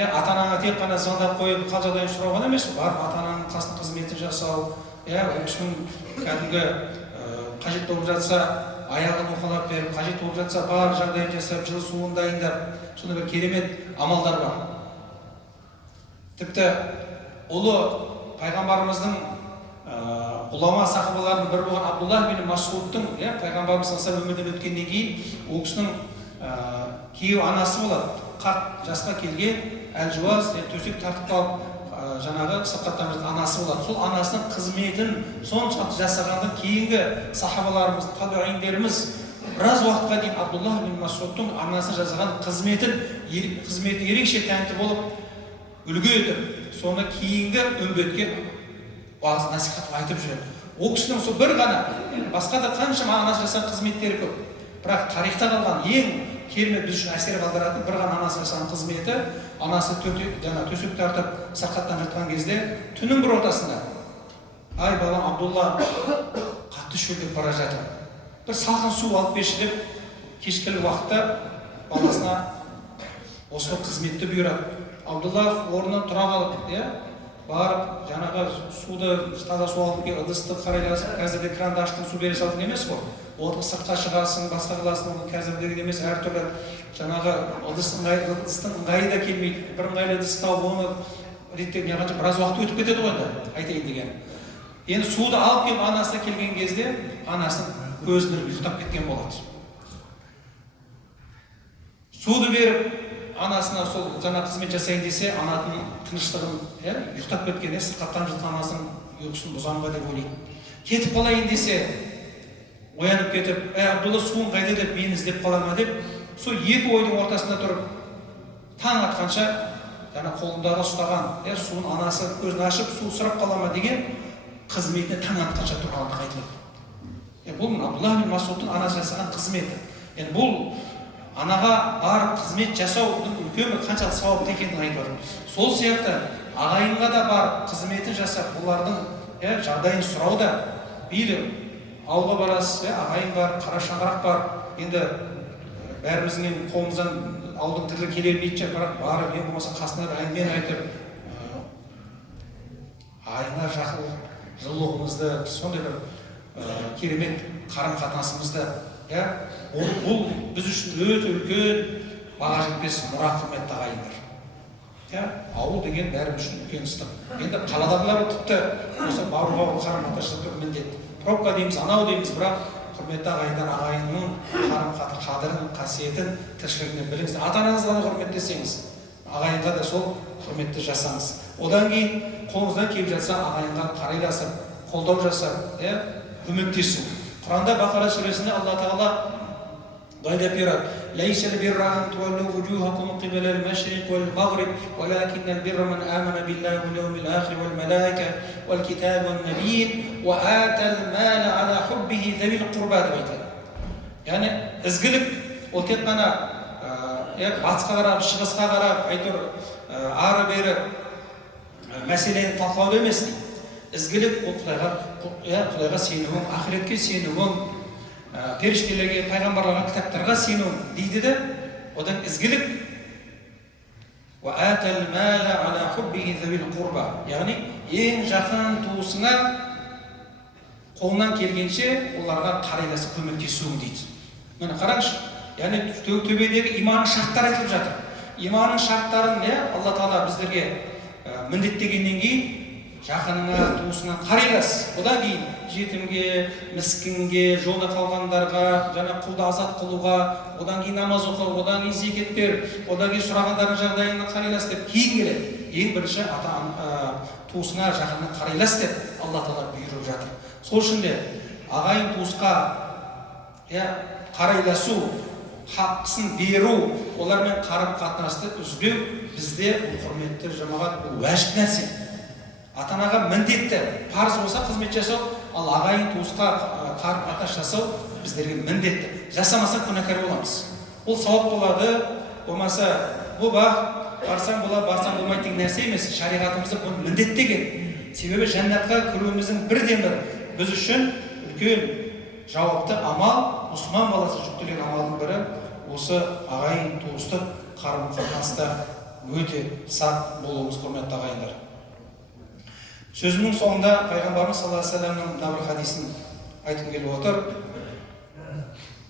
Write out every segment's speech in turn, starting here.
ата-анаға тек қана звондап қойып қал жағдайын сұрау ғана емес, барып ата-ананың қасында қызметін жасау, ол кісінің кәдімгі қажет болып жатса аяғын уқалап беріп, қажет болып жатса бар жағдайын жасап, жылы суын дайындап, сондай бір керемет амалдар бар. Тіпті ұлы пайғамбарымыздың ғұлама сахабаларының бірі болған Абдуллах бин Масудтың, пайғамбарымыз саллаллаху өмірден өткеннен кейін ол кісінің күйеу анасы болады. Қақ жасқа келген, әлжуаз, төсек тартып алып, жаңағы сырқаттан жатқан анасы болады. Сол анасының қызметін соншалықты жасағанда кейінгі сахабаларымыз, табиғиндеріміз біраз уақытқа дейін Абдуллах бин Масудтың анасы жасаған қызметі ерекше тәнті болып, үлгі етіп, соны кейінгі үмбетке уағыз насихат айтып жүреді. Ол кісінің сол бір ғана, басқа да қаншама анасы жасаған қызметтері көп. Бірақ тарихта қалған ең керемет біз үшін әсер қалдыратын бір ғана анасы жасаған қызметі, анасы төсек тартып сырқаттан жатқан кезде түннің бір ортасында, ай балам Абдулла, қатты шөлдеп бара жатыр, бір салқын су алып берші деп кешкілік уақытта баласына осы қызметті бұйырады. Абдулла орнынан тұра қалып, барып жаңағы суды, таза су алып келіп, ыдысты қарайласып, қазірде кранды аштың, су бере салдың емес қой. Оты сыртқа шығасың, басқа қыласың, қазірдегі емес, әртүрлі жаңағы ыдыстың ыңғайы да келмейді. Bir ыңғайлы ыдыс тауып, оны реттеп неғанша біраз уақыт өтіп кетеді ғой, айтайын деген. Енді суды алып келіп анасына келген кезде, анасын көзінен ұйықтап кеткен болады. Суды беріп, анасына сол жаңа қызмет жасайын десе, ананың тыныштығын, ұйықтап кеткен, сырқаттан жатқан анасының ұйқысын бұзам ба деп ойлайды. Кетіп қалайын десе, оянып кетіп, Абдулла суын қайда деп мені іздеп қала ма деп, сол екі ойдың ортасында тұрып, таң атқанша, жаңа қолындағы ұстаған, суын анасы көзін ашып, су сұрап қала ма деген қызметіне таң атқанша тұрғанды қайтылады. Бұл Абдуллах бин Масудтың анасы жасаған қызметі. Бұл анаға барып қызмет жасаудың үлкен қаншалық сауапты екенін айтып отыр. Сол сияқты ағайынға да барып қызметін жасап, олардың жағдайын сұрауда, мейлі ауылға барасыз, ағайын бар, қара шаңырақ бар. Енді бәріміздің қолымыздан ауылдың тірлігі келе бермейді, бірақ барып, ең болмаса қасына әңгіме айтып, ағайынға жақын жылылығымызды, сондай бір керемет қарым-қатынасымызды, бұл біз үшін өте үлкен баға жетпес мұра құрметті ағайындар. Ауыл деген бәріміз үшін үлкен ыстық. Енді қаладағылар тіпті осы баруға қарым-қатынасты міндет. Пробка дейміз, анау дейміз, бірақ құрметті ағайындар, ағайынның қарым-қатынас қадірін, қасиетін, тіршілігінен біліңіз. Ата-анаңызға да құрметтесеңіз, ағайынға да сол құрметті жасаңыз. Одан кейін қолыңыздан келіп жатса, ағайынға қарайласып, қолдау жасап, көмектесу. Құранда Бақара сүресінде Алла Тағала былай береді: "Лайсал бирра ан туаллу вужухакум қибала ал-машриқ вал-мағриб, валакиннал бирра ман амана биллахи вал яумил ахир вал малаика вал китаби ван набийин ва атал мала ала хуббихи завил қурба" деп айтады. Яғни ізгілік ол тек қана батысқа қарап, шығысқа қарап, әйтеуір ары-бері мәселені талқылау емес дейді. Ізгілік ол Құдайға сенуің, ақыретке сенуің, періштелерге, пайғамбарларға, кітаптарға сенуің дейді де, одан ізгілік яғни ең жақын туысыңа қолынан келгенше оларға қарайласып көмектесуің дейді. Міне қараңызшы, яғни төбедегі иманның шарттары айтылып жатыр. Иманның шарттарын Алла Тағала біздерге міндеттегеннен кейін жақыныңа, туысыңа қарайлас. Одан кейін жетімге, міскінге, жолда қалғандарға, жаңа құлды азат қылуға, одан кейін намаз оқы, одан кейін зекет бер, одан кейін сұрағандардың жағдайына қарайлас деп кейін келеді. Ең бірінші туысыңа, жақыныңа қарайлас деп Алла Тағала бұйырып жатыр. Сол үшін де ағайын туысқа қарайласу, хаққысын беру, олармен қарым-қатынасты үзбеу бізде құрметті жамағат бұл уәжіп нәрсе. Ата-анаға міндетті, парыз болса қызмет жасау, ал ағайын туысқа қарым-қатынас жасау біздерге міндетті. Жасамасақ күнәкар боламыз. Ол сауап болады, болмаса бұл барсаң болады, барсаң болмайды деген нәрсе емес. Шариғатымызда бұл міндеттеген. Себебі жәннатқа кіруіміздің бірден-бір біз үшін үлкен жауапты амал, мұсылман баласы жүктелген амалдың бірі осы ағайын туыстық қарым-қатынаста өте сақ болуымыз, құрметті ағайындар. Сөзімнің соңында пайғамбарымыз саллаллаху алейхи вассаламның мына бір хадисін айтқым келіп отыр.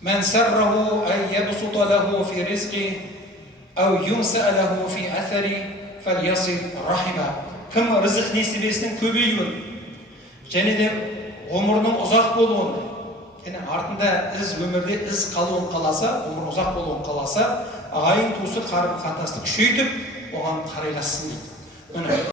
Мән сарраху ан ябсута лаху фи ризқи ау юнса лаху фи аthari фальясил рахима. Кім рызық несібесінің көбеюін және де ғұмырының ұзақ болуын, және артында өмірде із қалуын қаласа, өмір ұзақ болуын қаласа, ағайын туысы қарым қатынасты күшейтіп, оған қарайлассын дейді.